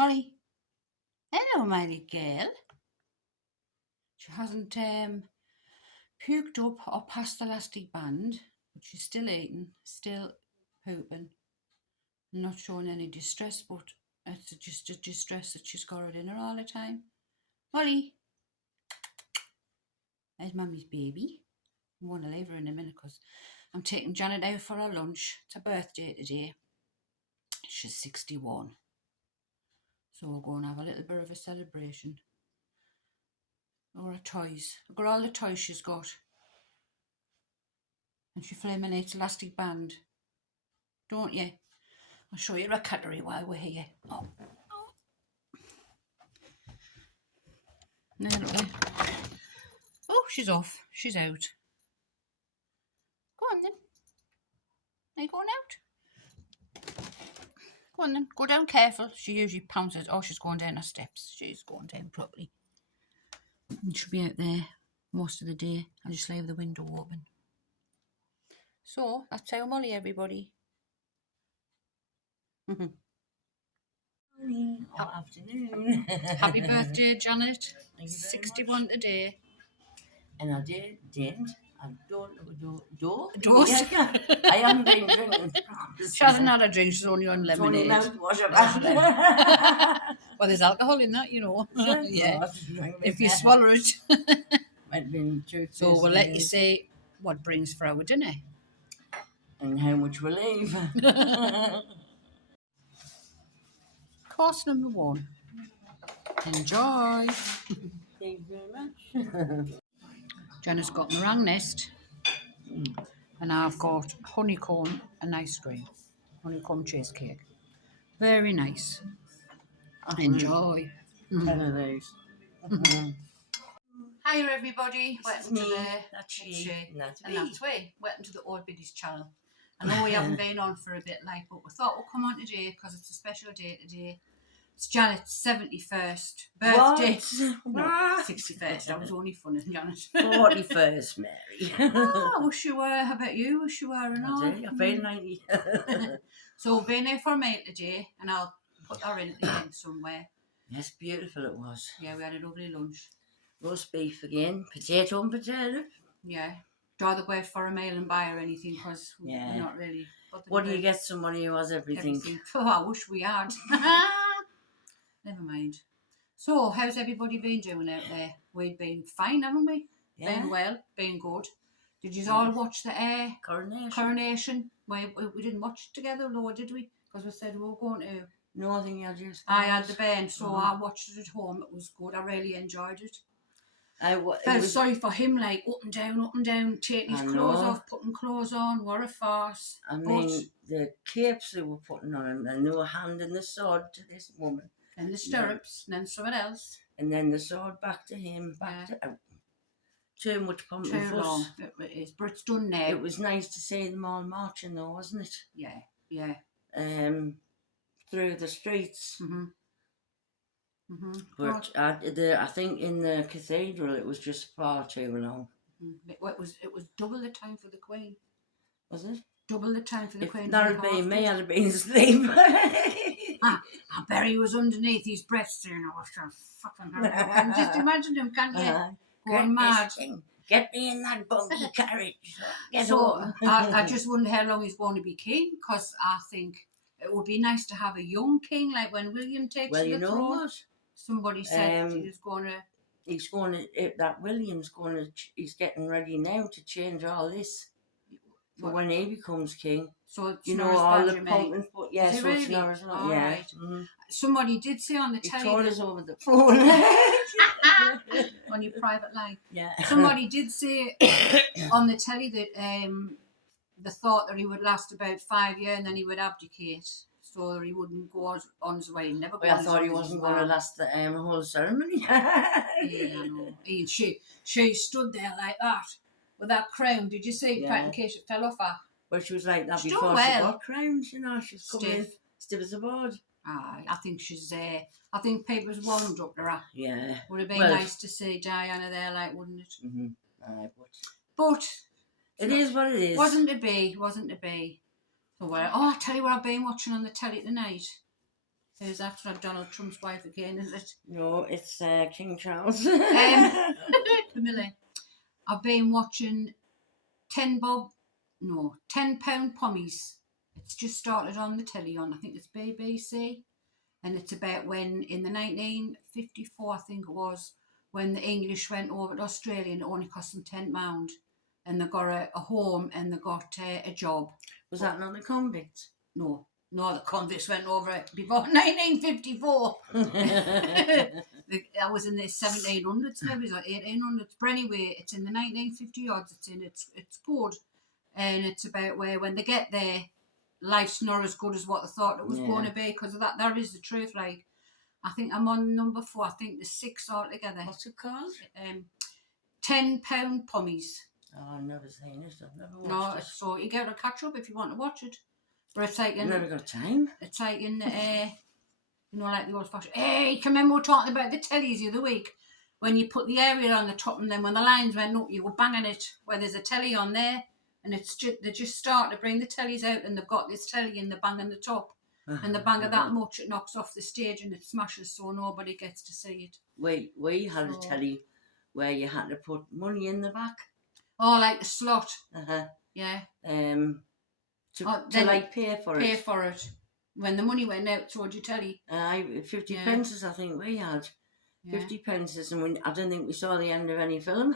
Molly. Hello, my little girl. She hasn't puked up or passed the elastic band, but she's still eating, still pooping, not showing any distress, but it's just a distress that she's got her dinner all the time. Molly. There's Mummy's baby. I'm going to leave her in a minute because I'm taking Janet out for her lunch. It's her birthday today. She's 61. So we're going to have a little bit of a celebration. Or her toys. Look at all the toys she's got. And she flaminates elastic band. Don't you? I'll show you a cutlery while we're here. Oh. There, look. Oh, she's off. She's out. Go on then. Are you going out? Go on then. Go down careful. She usually pounces. Oh, she's going down her steps. She's going down properly. And she'll be out there most of the day. I'll just leave the window open. So, that's our Molly, everybody. Morning or afternoon. Happy birthday, Janet. 61 today. And I didn't. I don't. Yeah. I haven't been drinking. She hasn't had a drink, she's only on lemonade. It's only mouthwash about. Well, there's alcohol in that, you know. Sure. Yeah. Oh, If you swallow it. I've been So we'll let you say what brings for our dinner. And how much we leave. Course number 1. Enjoy. Thank you very much. Jenna's got meringue nest. And I've got honeycomb and ice cream. Honeycomb cheesecake. Very nice. Enjoy. 10 of those. Hiya everybody, welcome to the That's It's she. Shay. And that's And me. that's way. Welcome to the Old Biddies channel. I know we haven't been on for a bit, like, but we thought we'll come on today because it's a special day today. It's Janet's 71st birthday. No, 61st. That was only funny, Janet. 41st, Mary. Oh, I wish you were. How about you? Wish you were and all. I feel 90. So we've been here for a meal today, and I'll put her in at the end somewhere. Yes, beautiful it was. Yeah, we had a lovely lunch. Roast beef again, potato and potato. Yeah. Do I go out for a meal and buy her anything because we're not really. What do you get somebody who has everything? Oh, I wish we had. Never mind. So, how's everybody been doing out there? We've been fine, haven't we? Yeah. Been well, been good. Did you all watch the coronation? We didn't watch it together, though, did we? Because we said we were going to. No, I think I just. I had the band, so I watched it at home. It was good. I really enjoyed it. Felt sorry for him, like up and down, taking his clothes off, putting clothes on. What a farce! I mean, the capes they were putting on him, and they were handing the sword to this woman, and the stirrups, and then someone else, and then the sword back to him, too much pomp and fuss. Long. It is, but it's done now. It was nice to see them all marching, though, wasn't it? Yeah. Through the streets. But God. I think in the cathedral it was just far too long. It was double the time for the Queen. Was it? Double the time for the Queen. That had been me, I'd have been asleep. Barry was underneath his breast there, and I was fucking just imagine him, can't you? Going mad. Get me in that buggy carriage. I just wonder how long he's going to be king, because I think it would be nice to have a young king, like when William takes the throne. What? Somebody said he's going to. That William's going to. He's getting ready now to change all this for when he becomes king. So it's all the pomp and fuss. Yeah, so really? it's not. Yeah. Right. Somebody did say on the telly. He told us over the phone. On your private line. Yeah. Somebody did say on the telly that the thought that he would last about 5 years and then he would abdicate, so that he wouldn't go on his way. Never go. I thought he wasn't going to last the whole ceremony. Yeah, I know. She stood there like that with that crown. Did you see? Yeah. In case it fell off her. Well, she was like that before she got crowns. You know, she's coming stiff as a board. I think she's there. I think people's warmed up to her. Yeah. Would have been nice to see Diana there, like, wouldn't it? But it is what it is. Wasn't to be. So I tell you what I've been watching on the telly tonight. Who's that? Not Donald Trump's wife again, is it? No, it's King Charles. Camilla. I've been watching 10 pound pommies. It's just started on the telly on, I think it's BBC. And it's about when in the 1954, I think it was, when the English went over to Australia and it only cost them £10. And they got a home and they got a job. Was that not the convicts? No, the convicts went over it before 1954. I was in the 1700s, maybe, or 1800s. But anyway, it's in the 1950 odds. It's good, and it's about where when they get there, life's not as good as what they thought it was going to be because of that. That is the truth. Like, I think I'm on number 4. I think there's 6 altogether. What's it called? 10 pound pommies. Oh, I've never seen it. I've never No, watched it. so you get to catch up if you want to watch it. But it's like I've never got time. It's like in like the old fashioned. Hey, can remember we were talking about the tellies the other week when you put the aerial on the top and then when the lines went up, you were banging it where there's a telly on there, and they just start to bring the tellies out and they've got this telly and they're banging the top. And the bang of that much, it knocks off the stage and it smashes, so nobody gets to see it. We had a telly where you had to put money in the back. Oh, like the slot. Yeah. To like pay for it. Pay for it. When the money went out towards your telly. 50 pences, I think we had. Yeah. 50 pences, and I don't think we saw the end of any film.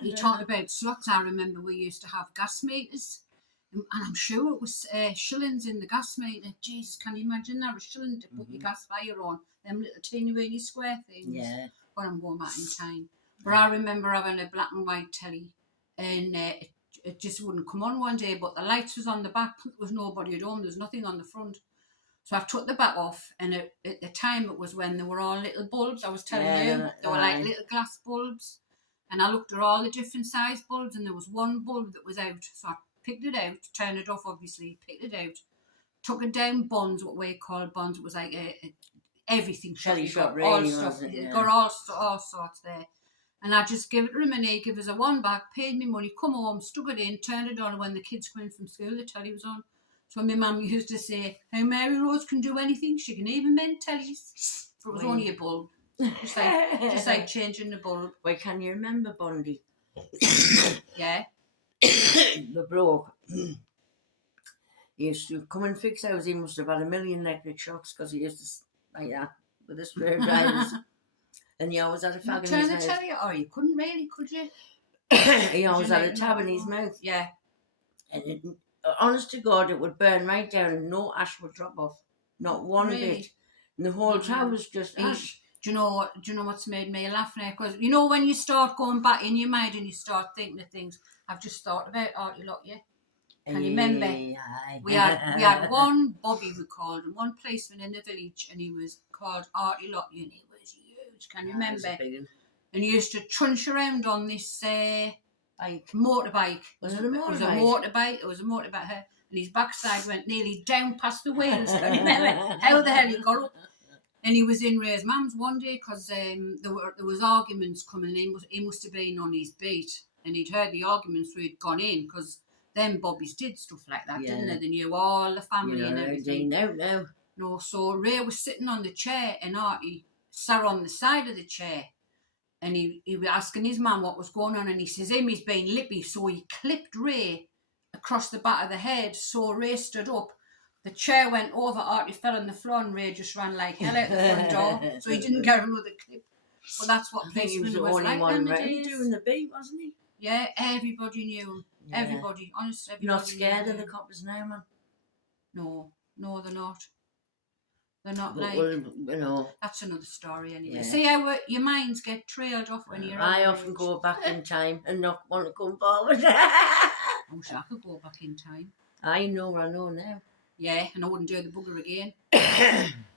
You talked about slots. I remember we used to have gas meters. And I'm sure it was shillings in the gas meter. Jesus, can you imagine that? A shilling to put your gas fire on. Them little teeny weeny square things. Yeah. But I'm going back in time. But I remember having a black and white telly and it just wouldn't come on one day, but the lights was on the back. There was nobody at home. There's nothing on the front. So I took the back off, and at the time it was when they were all little bulbs. I was telling you, they were like little glass bulbs. And I looked at all the different size bulbs, and there was one bulb that was out. So I picked it out, turned it off, obviously, picked it out, took it down Bonds, what we call Bonds. It was like everything. Telly shop, really, all stuff. wasn't it? Yeah. Got all sorts there. And I just gave it to him and he gave us a one back, paid me money, come home, stuck it in, turned it on, and when the kids come in from school, the telly was on. So my mum used to say, how Mary Rose can do anything, she can even mend tellies. But it was only a bulb. Just like changing the bulb. Why, can you remember Bondi? Yeah. The bloke. He used to come and fix ours. He must have had 1 million electric shocks because he used to, like that, with the screwdrivers. And he always had a fag in his mouth. Turn the telly on, you couldn't really, could you? He always had a tab in his mouth. Yeah. And honest to God, it would burn right down and no ash would drop off. Not one bit. And the whole town was just ash. Do you know what's made me laugh now? Because you know when you start going back in your mind and you start thinking of things, I've just thought about Artie Lockyer. Can you remember? We had one Bobby, we called him, one policeman in the village, and he was called Artie Lockyer, and he was huge. Can you remember? And he used to trunch around on this motorbike. Was it a motorbike? It was a motorbike. It was a motorbike. And his backside went nearly down past the wheels. Can you remember how the hell he got up? And he was in Ray's mum's one day because there was arguments coming in. He must have been on his beat, and he'd heard the arguments, so he'd gone in because them Bobbies did stuff like that, didn't they? They knew all the family and everything. No, so Ray was sitting on the chair and Artie sat on the side of the chair, and he was asking his mum what was going on, and he says he's being lippy, so he clipped Ray across the back of the head. So Ray stood up. The chair went over, Artie fell on the floor, and Ray just ran like hell out the front door. So he didn't get another clip. But that's what policeman was like in the days. Doing the beat, wasn't he? Yeah, everybody knew him. Yeah. Everybody, honestly, everybody. You're not scared of the coppers now, man? No, they're not. They're not but, like. well, you know. That's another story anyway. Yeah. See how your minds get trailed off when you're. I often go back in time and not want to come forward. I wish I could go back in time. I know now. Yeah, and I wouldn't do the bugger again.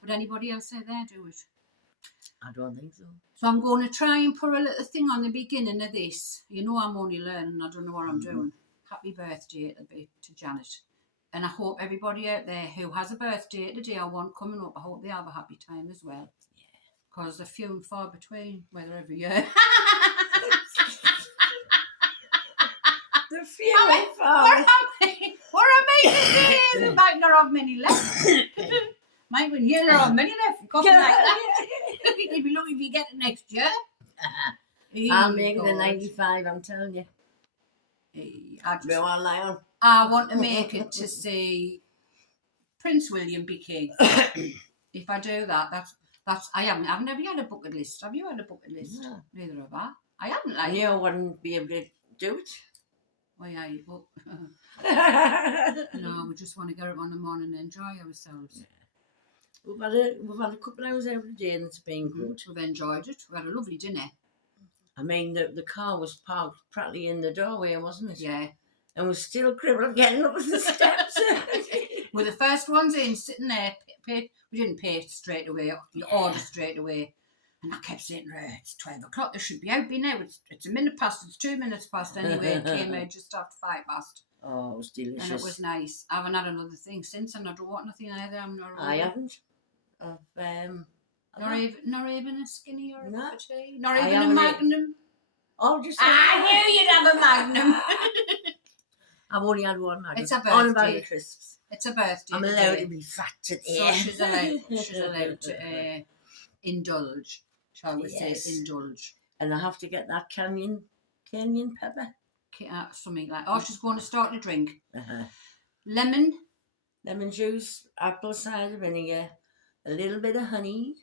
Would anybody else out there do it? I don't think so. So I'm going to try and put a little thing on the beginning of this. You know I'm only learning. I don't know what I'm doing. Happy birthday it'll be to Janet. And I hope everybody out there who has a birthday today or one coming up, I hope they have a happy time as well. Yeah. Because they're few and far between, whether every year. They're few and far. What am I today? There might not have many left. Mine went yellow on many left. Coffee like that. You'd be lucky if you get it next year. I'll make the 95, I'm telling you. Be all lion. I want to make it to see Prince William be king. If I do that, that's. I've never had a bucket list. Have you had a bucket list? No. Neither have I. I haven't. Like. You wouldn't be able to do it. Oh yeah, no, we just want to get up on the morning and enjoy ourselves. We've had a couple hours every day and it's been good. We've enjoyed it. We had a lovely dinner. I mean, the car was parked practically in the doorway, wasn't it? Yeah. And we're still crippled getting up the steps. We're the first ones in, sitting there. We didn't pay straight away. You order straight away. And I kept saying, it's 12 o'clock. They should be out by now. It's a minute past. It's 2 minutes past anyway. It came out just after 5:15. Oh, it was delicious. And it was nice. I haven't had another thing since, and I don't want nothing either. I haven't. Not even a skinny or a No. cup of tea. Not even a Magnum. Oh, just I knew you'd have a Magnum. I've only had one Magnum. It's a All about birthday. the crisps. It's a birthday. I'm allowed to be fat today. So she's allowed to indulge. Shall we say indulge? And I have to get that Canyon pepper. Something like. Oh, she's going to start a drink. Uh-huh. Lemon Juice, apple cider vinegar, a little bit of honey,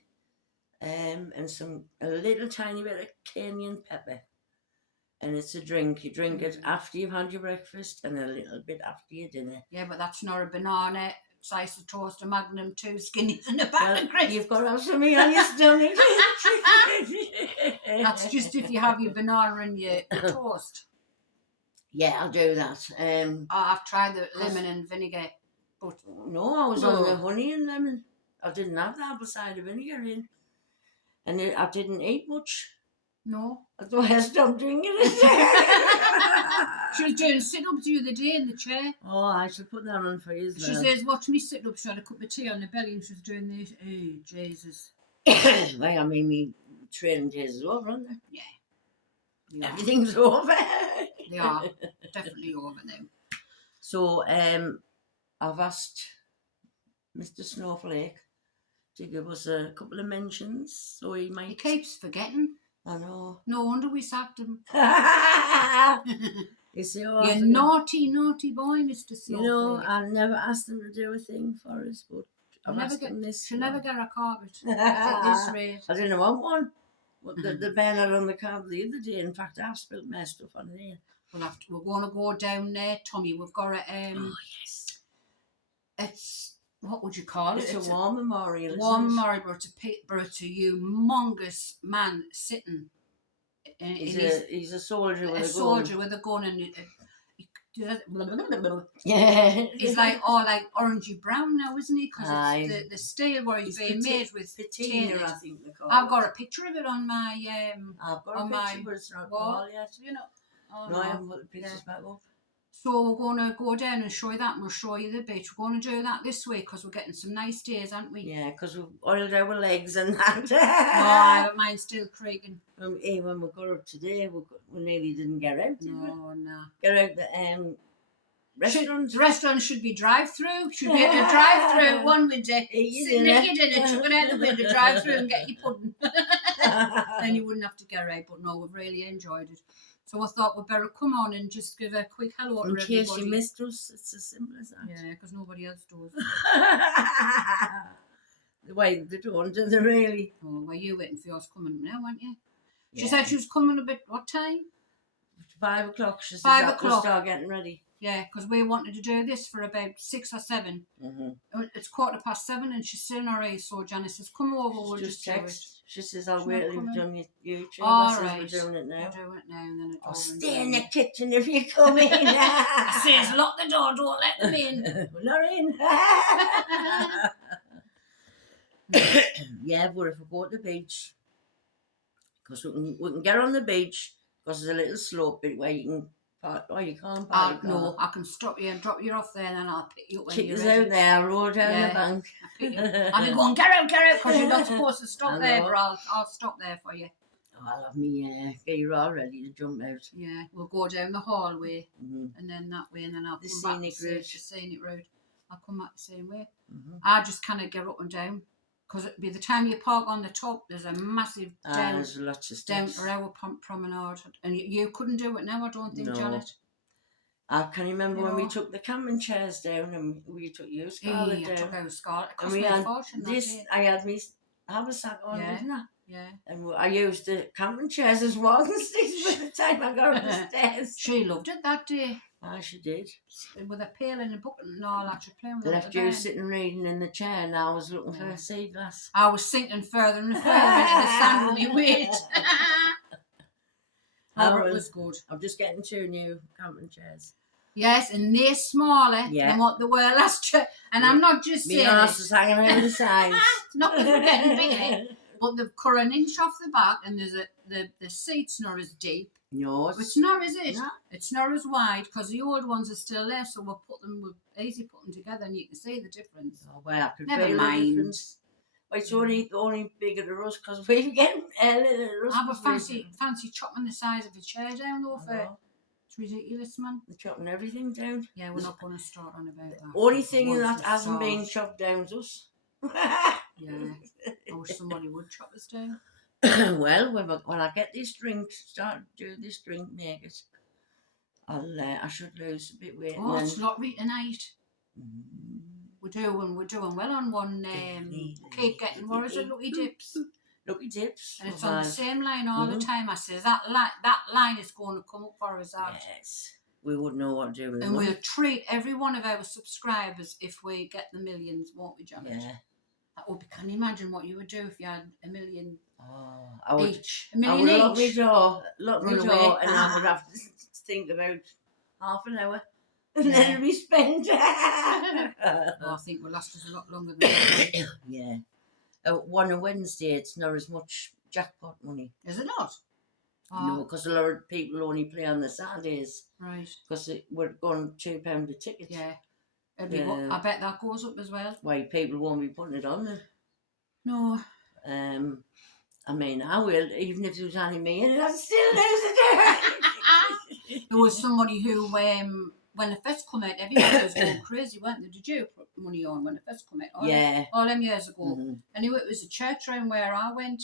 and a little tiny bit of cayenne pepper. And it's a drink. You drink it after you've had your breakfast and a little bit after your dinner. Yeah, but that's not a banana, slice of toast, a Magnum, 2 skinnies and a bag of crisps. You've got to have something on your stomach. That's just if you have your banana and your toast. Yeah, I'll do that. I've tried the lemon and vinegar. But no, I was on the honey and lemon. I didn't have the apple cider vinegar in. And I didn't eat much. No. That's why I stopped drinking it. She was doing sit-ups the other day in the chair. Oh, I should put that on for you. She says, watch me sit up. She had a cup of tea on the belly and she was doing this. Oh, Jesus. Well, I mean, me training days is over, aren't they? Yeah. Everything's over. They are. Definitely over now. So, I've asked Mr. Snowflake to give us a couple of mentions, so he might. He keeps forgetting. I know. No wonder we sacked him. You see, You naughty boy, Mr. Snowflake. You know, I never asked him to do a thing for us, but I've asked him this. She'll never get a carpet at this rate. I didn't want one. But the Ben had on the carpet the other day. In fact, I've spilled my stuff on there. We're going to go down there, Tommy. We've got a. Oh yes. It's what would you call it? It's a war memorial. War memorial, but it's a humongous man sitting. He's a soldier with a gun. Soldier with a gun and. Yeah. He's like orangey brown now, isn't he? Because it's the steel where he's being made with patina, I think they call it. I've got a picture of it on my I've got on a picture, my but it's not wall. wall yet. You know. Oh, no, I haven't put the pictures back up. So we're going to go down and show you that, and we'll show you the beach. We're going to do that this week because we're getting some nice days, aren't we? Yeah, because we've oiled our legs and that. No, but mine's still creaking. When we got up today, we nearly didn't get out. No. Get out the restaurant. The restaurant should be drive-through. Should be able to drive-through one window, sit naked in it, chuck it out the window, drive-through and get your pudding. Then you wouldn't have to get out. But no, we've really enjoyed it. So I thought we'd better come on and just give a quick hello to everybody. In case you missed us, it's as simple as that. Yeah, because nobody else does. The way they don't, do they really? Oh, well, you waiting for yours coming now, weren't you? Yeah. She said she was coming a bit, what time? 5 o'clock, she said. 5 We'll o'clock. start getting ready. Yeah, because we wanted to do this for about 6 or 7. Mm-hmm. It's 7:15 and she's still not ready. So Janice says, come over, we'll just do it. She says, I'll wait till you've done your YouTube. All I right. says, we're doing it now. We'll do it now and then I'll stay in the kitchen if you come in. I says, lock the door, don't let them in. We're not in. Yeah, but if we go to the beach, because we can get on the beach, because there's a little slope bit where you can park. Oh, you can't park. No, I can stop you and drop you off there, and then I'll pick you up when Kick you're us ready. out there, roll down the bank. I'll be going, get out, because you're not supposed to stop there, but I'll stop there for you. Oh, I'll have me gear all ready to jump out. Yeah, we'll go down the hallway, Mm-hmm. and then that way, and then I'll The come back scenic to route. the scenic route. I'll come back the same way. Mm-hmm. I just kind of get up and down because by the time you park on the top, there's a massive down, There's lots of down steps. to our promenade, and you couldn't do it now. I don't think, No. Janet. I can remember You when we know. took the camping chairs down and we took you, I Scarlett, took down. out Scarlett. It And cost we me a had fortune that this, day. I had me haversack on, Yeah. didn't I? Yeah. And I used the camping chairs as walking sticks by the time I got up the stairs. She loved it that day. Ah, she did. With a pail and a bucket and all that. She playing with I it left again. you sitting reading in the chair and I was looking for Yeah. a sea glass. I was sinking further and further into the sand with my weight. Oh, it was good. I'm just getting 2 new camping chairs. Yes, and they're smaller Yeah. than what they were last year. And I'm not just My saying arse it. is hanging out the sides. It's not that they're getting bigger, but they've cut an inch off the back, and there's the seat's not as deep. No, It's not, is it? No. It's not as wide because the old ones are still there, so we'll easily put them together, and you can see the difference. Oh, well, I could Never feel the mind. difference. Well, it's only bigger than us because we're getting little us. I would fancy chopping the size of a chair down though. Oh, It's ridiculous, man. they're chopping everything down. Yeah, we're not going to start on about that. Only thing Once that we hasn't start. been chopped down is us. Yeah, I wish somebody would chop us down. Well, when I get this drink, start doing this drink, make it, I should lose a bit weight. Oh, and it's then, lottery tonight. Mm, We're doing well on one. Keep getting, what is it, Lucky Dips? Lucky Dips. And it's on the same line all the Mhm. time. I says that line is going to come up for us out. Yes. We wouldn't know what to do with And it. we'll treat every one of our subscribers if we get the millions, won't we, Janet? Yeah. That would be, can you imagine what you would do if you had a million Oh, I would. each? A I million would lock my each? door, Run and away. I would have to think about half an hour, and Yeah. then it'd be spent. Oh, I think we'll last us a lot longer than that. Yeah. One on Wednesday, it's not as much jackpot money. Is it not? No, Oh, because a lot of people only play on the Saturdays right. because we're going £2 a ticket. Yeah. It'd be Yeah. I bet that goes up as well. Why people won't be putting it on there. No. I mean, I will, even if there was only me in it, I'd still lose it. There was somebody who, when the first come out, everybody was going crazy, weren't they? Did you put money on when the first come out? Yeah. All them years ago. Mhm. Anyway, it was a church round where I went,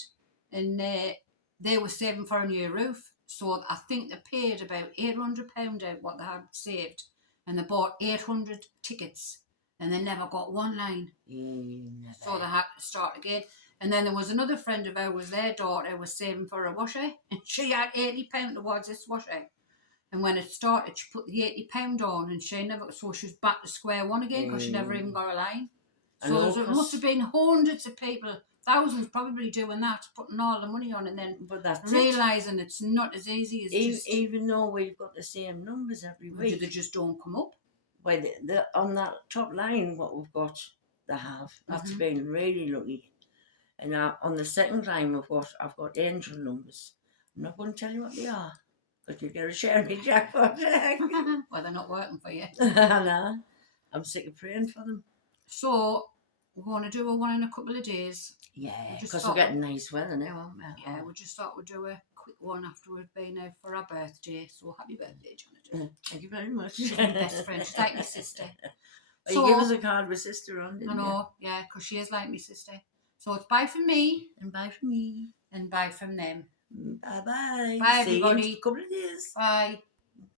and they were saving for a new roof. So I think they paid about £800 out what they had saved, and they bought 800 tickets, and they never got one line. So they had to start again. And then there was another friend of ours, their daughter was saving for a washer, and she had £80 towards this washer. And when it started, she put the £80 on, and she was back to square one again because she never even got a line. I So know, there 'cause- must have been hundreds of people, thousands probably doing that, putting all the money on, and then But that's it. realising it's not as easy as just, Even though we've got the same numbers every they week, just don't come up. by on that top line, what we've got, they have. That's Mhm. been really lucky. And on the second line, I've got angel numbers. I'm not going to tell you what they are, because you get a share in the jackpot. Well, they're not working for you. No, I'm sick of praying for them. So we're going to do one in a couple of days. Yeah, just because thought- we're getting nice weather now, aren't we? Yeah, we just thought we'd do a quick one after we've been out for our birthday. So happy birthday, Jonathan. Thank you very much. She's my best friend. She's like my sister. Well, you give us a card with sister on, didn't I know, yeah, because she is like my sister. So it's bye from me you? And bye from me. and bye from them. Bye bye. Bye, See you in everybody. a couple of days. Bye.